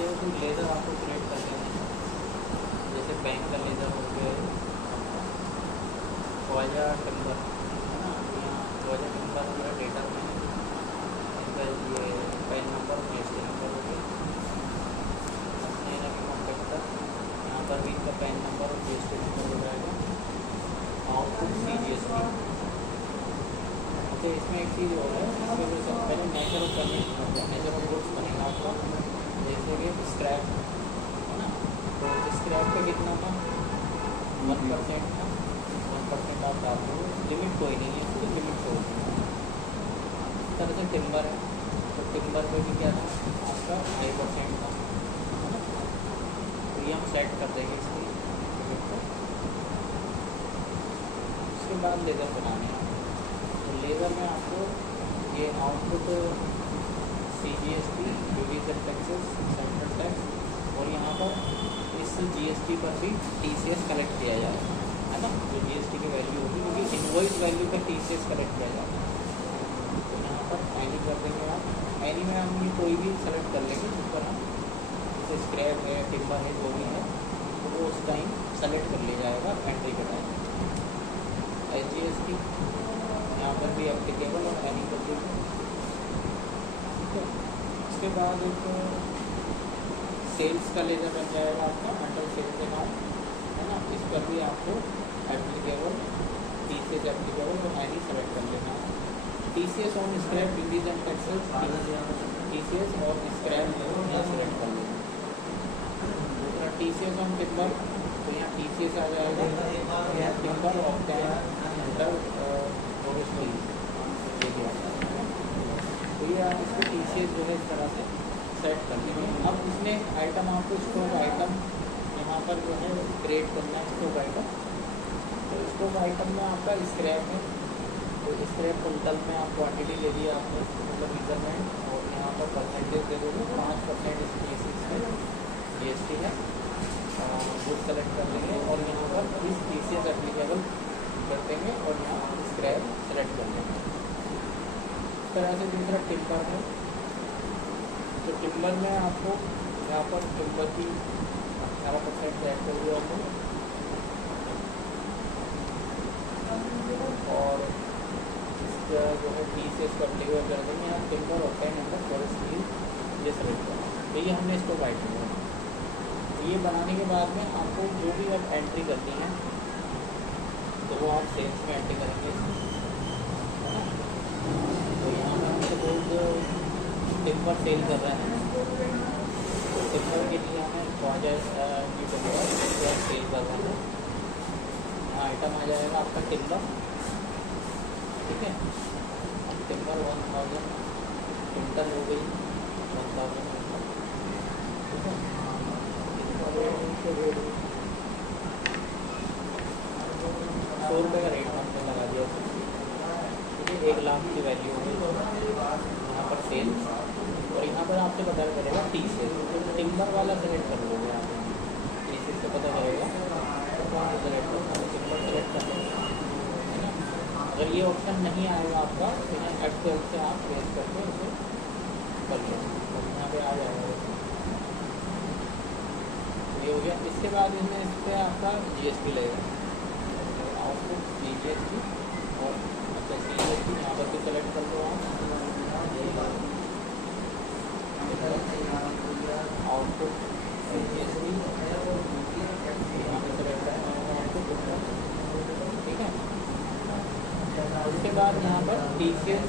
जो कोई लेज़र आपको क्रिएट कर लेना है, जैसे बैंक का लेज़र हो गया, ख्वाजा टिम्बर है ना, यहाँ ख्वाजा टिम्बर हो गया, डेटा में इनका ये पैन नंबर जीएसटी नंबर हो गया, अपने की कॉन्टेक्ट का यहाँ पर भी इनका पैन नंबर और जीएसटी नंबर हो जाएगा। Output CGST। ओके, इसमें एक चीज़ और है, इसके वजह से पहले नेचर ऑफ करने नेचर ऑफ गुड्स बनेगा आपका, जैसे कि स्क्रैप है ना, तो स्क्रैप पे कितना था 1% था, 1% आप डाल दो, लिमिट कोई नहीं है, इसकी लिमिट छोड़ दी। इस तरह से टिम्बर है, तो टिम्बर पे भी क्या था आपका 5% था, है ना, तो ये हम सेट कर देंगे इसकी लिमिट को। उसके बाद लेज़र बनाने हैं, तो लेज़र में आपको ये output CGST duties and taxes central tax, और यहाँ पर इस GST पर भी TCS कलेक्ट किया जाएगा, है ना, जो GST की वैल्यू होगी, क्योंकि इनवॉइस वैल्यू पर TCS कलेक्ट किया जाएगा। तो यहाँ पर एनी कर देंगे आप, एनी में हम ये कोई भी सेलेक्ट कर लेंगे जिस पर हम, जैसे स्क्रैप है, टिम्बर है, जो भी है, तो वो उस टाइम सेलेक्ट कर लिया जाएगा एंट्री के टाइम। SGST यहाँ पर भी एप्लीकेबल और एनी कर देंगे, ठीक है। उसके बाद एक सेल्स का लेज़र बन जाएगा आपका अंडर सेल्स अकाउंट, है ना, इस पर भी आपको एप्लीकेबल TCS एप्लीकेबल और एनी सेलेक्ट कर लेना है। TCS on scrap duties and taxes, TCS और स्क्रैप यहाँ सेलेक्ट कर लेना। दूसरा TCS ऑन टिम्बर, तो यहाँ TCS आ जाएगा, यहाँ टिम्बर ऑफ कैन तो ये आप इसको TCS जो है इस तरह से सेट कर देंगे। अब इसमें आइटम आपको स्टॉक आइटम यहाँ पर जो है क्रिएट करना है, स्टॉक आइटम। तो स्टॉक आइटम में आपका स्क्रैप है, तो स्क्रैप टोटल में आप क्वांटिटी दे दी आपने, मतलब मेजरमेंट, और यहाँ पर परसेंटेज दे दोगे, 5% इस केसेस में GST है, गुड सेलेक्ट कर लेंगे, और यहाँ पर इस TCS एप्लीकेबल कर देंगे, और यहाँ स्क्रैप सेलेक्ट कर लेंगे। इस तरह से दूसरा टिम्बर है, तो टिम्बर में आपको यहाँ पर टिम्बर की 18% सेट कर दिया आपको, और इसका जो है TCS को एप्लीकेबल कर देंगे, यहाँ टिम्बर और 10 अंडर फॉरेस्ट लीज ये सेलेक्ट करें। तो ये हमने इसको बाइट किया। ये बनाने के बाद में आपको जो भी अब एंट्री करनी है, तो वो आप सेल्स में एंट्री करेंगे, है ना। तो यहाँ पर हम सपोज टिम्बर सेल कर रहे हैं, तो टिम्बर के लिए हमें ख्वाजा की टिम्बर सेल कर रहे हैं, यहाँ आइटम आ जाएगा आपका टिम्बर, ठीक है। टिम्बर 1000 टोटल हो गई 1000, ठीक है। 100 रुपये का रेट हमने लगा दिया, ठीक है। 1 लाख की वैल्यू होगी यहाँ पर सेल्स, और यहाँ पर आपसे पता चलेगा TCS, तो टिम्बर वाला सेलेक्ट कर लोगे आप, TCS से पता चलेगा तो कौन सा सेलेक्ट करना है, टिम्बर सेलेक्ट कर लेंगे, है ना। अगर ये ऑप्शन नहीं आएगा आपका, तो यहाँ F12 से आप प्रेस करके उसे कर लेंगे, तो यहाँ पे आ जाएगा, ये हो गया। इसके बाद इसमें इस पर आपका GST लगेगा, आउटपुट CGST, और अच्छा CGST यहाँ पर भी सेलेक्ट कर लो आप, आउटपुट CGST यहाँ पर सेलेक्ट करना होगा आपको, ठीक है। उसके बाद यहाँ पर TCS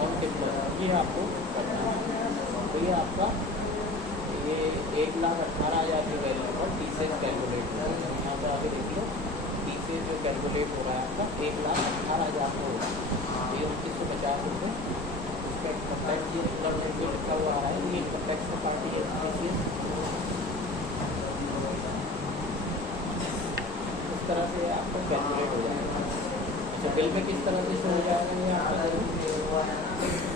और टिम्बर ये आपको करना है, तो ये आपका ये 1,18,000 की वैल्यू पर TCS कैलकुलेट हो रहा है। यहाँ पर आगे देख लो, TCS जो कैलकुलेट हो रहा है आपका 1,18,000 को होगा, ये 2950 रुपये। उसका इनकम टैक्स जो लिखा हुआ आ रहा है, ये इनकम टैक्स की पार्टी है TCS। इस तरह से आपको कैलकुलेट हो जाएगा। अच्छा, बिल में किस तरह से शो हो जाएगा, ये आपका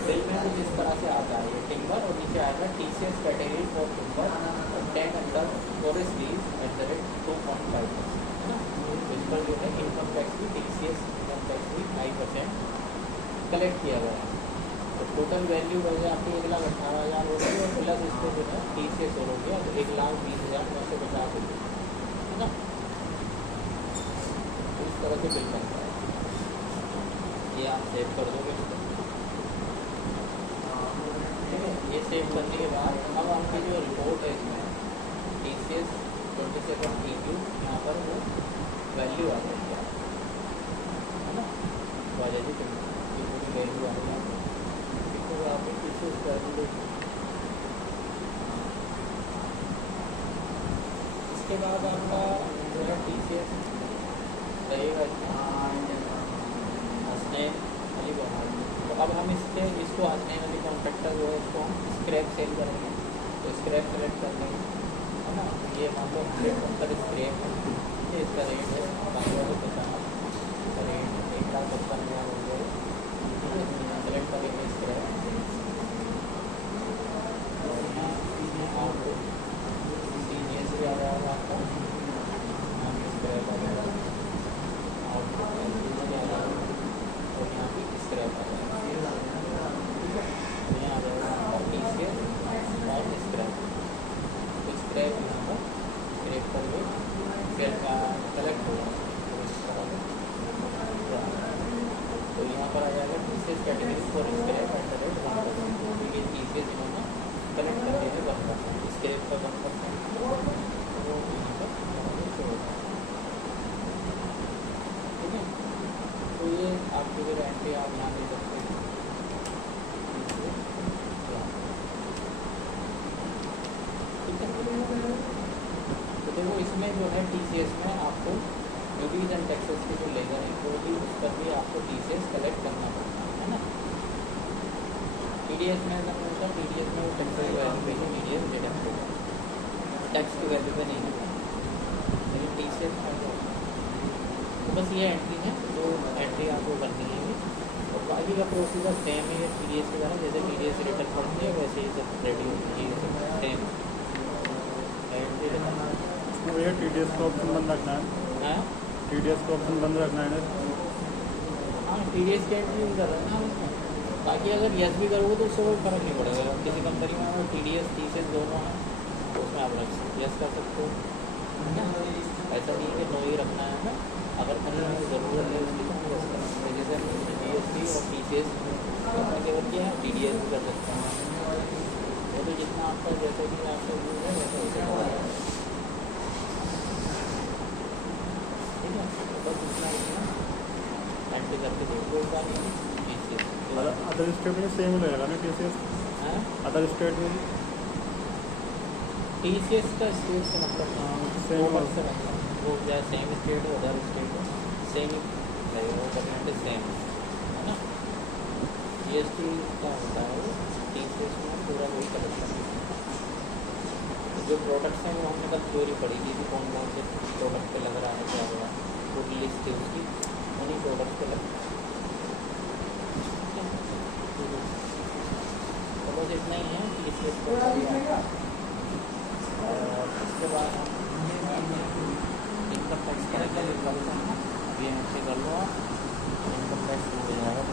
बिल में कुछ इस तरह से आता है, ये टिम्बर, और नीचे आएगा TCS category for timber 10 under forest lease @2.5%, है ना। इस पर जो है इनकम टैक्स भी TCS इनकम टैक्स भी 5% कलेक्ट किया गया है। तो टोटल वैल्यू वैसे आपकी 1,18,000 हो गई और प्लस इसको जो है TCS और हो गया तो 1,20,950 हो गया, है ना। तो इस तरह से बिल बनता है, ये आप सेव कर दोगे इसको, ठीक है। ये सेव करने के बाद अब आपकी जो रिपोर्ट है इसमें TCS 27 TQ यहाँ पर वो वैल्यू आ जाएगी, है ना। तो आ जाएगी ये पूरी वैल्यू आ जाएगी, तो आप TCS वैल्यू। इसके बाद आपका जो है TCS रहेगा हसनैन अली बहार। तो अब हम इसको हसनैन अली कॉन्ट्रैक्टर जो है इसको हम स्क्रैप सेल करेंगे, तो स्क्रैप सेलेक्ट कर लेंगे, है ना। ये मान लो 170 स्क्रैप है, ये इसका रेट है 1550, इसका रेट 1,55,000 हो गया, सेलेक्ट करेंगे स्क्रैप और CGS भी आ जाएगा आपका, स्क्रैप आ जाएगा और और यहाँ भी स्क्रैप आ जाएगा, ठीक है। तो यहाँ आ जाएगा आपका TCS और स्क्रैप, तो स्क्रैप यहाँ पर स्क्रैप करके फिर कलेक्ट हो जाएगा, तो इस तरह से। तो यहाँ पर आ जाएगा TCS category for scrap at the rate 1%, तो ये TCS इन्होंने कलेक्ट कर दिए 1%, स्क्रैप का 1%, तो वो यहाँ पर शो होगा, ठीक है। तो ये आपकी जो एंट्री आप यहाँ दे सकते हैं, ठीक है। तो देखो इसमें जो है TCS में आपको ड्यूटीज एंड टैक्सेस की जो लेजर है वो भी उस पर भी आपको TCS कलेक्ट करना पड़ता है ना। TDS में अगर होता है, TDS में वो टैक्स की वैल्यू पे ही TDS डिडक्ट होगा, टैक्स की वैल्यू पे नहीं होगा, लेकिन TCS में जो तो बस ये एंट्री है जो एंट्री आपको करनी है, और बाकी का प्रोसीजर सेम है TDS की तरह, जैसे TDS रिटर्न पड़ती है वैसे ही सब रेडी होती है, सब सेम एंट्री रहना है। ये TDS का ऑप्शन बंद रखना है, TDS का ऑप्शन बंद रखना है ना। हाँ TDS की एंट्री भी कर रहे हैं ना उसमें, बाकी अगर यस भी करोगे तो उससे कोई फर्क नहीं पड़ेगा, किसी कंपनी में अगर TDS TCS दोनों है तो उसमें आप यस कर सकते हो, है ना। ऐसा नहीं है कि नो ही रखना है ना, अगर कहीं ज़रूरत है उसकी तो हम यस कर सकते हैं, जैसे GST और TCS अपने केवल क्या है TDS भी कर सकते हैं, वो तो जितना आपका जैसे कि आपका यूज है वैसे उसे होगा, ठीक है। तो बस इतना एंट्री करके देखो एक बार TCS, अदर स्टेट में सेम रहेगा ना TCS, हाँ अदर स्टेट में TCS का स्टेट से मतलब सेम वो से मतलब वो या सेम स्टेट हो अदर स्टेट हो सेम ही रहेगा, वो परसेंटेज सेम है ना। GST का होता है वो TCS में पूरा वही कलेक्शन है, जो प्रोडक्ट्स हैं वो हमने कल थ्योरी पढ़ी थी कि कौन कौन से प्रोडक्ट पे लग रहा है क्या हुआ, पूरी लिस्ट थी उसकी, उन्हीं प्रोडक्ट पे लग, तो बस इतना ही है TCS को। और उसके बाद हम इनकम टैक्स करेंगे, अभी हमसे कर लो आप, इनकम टैक्स हो जाएगा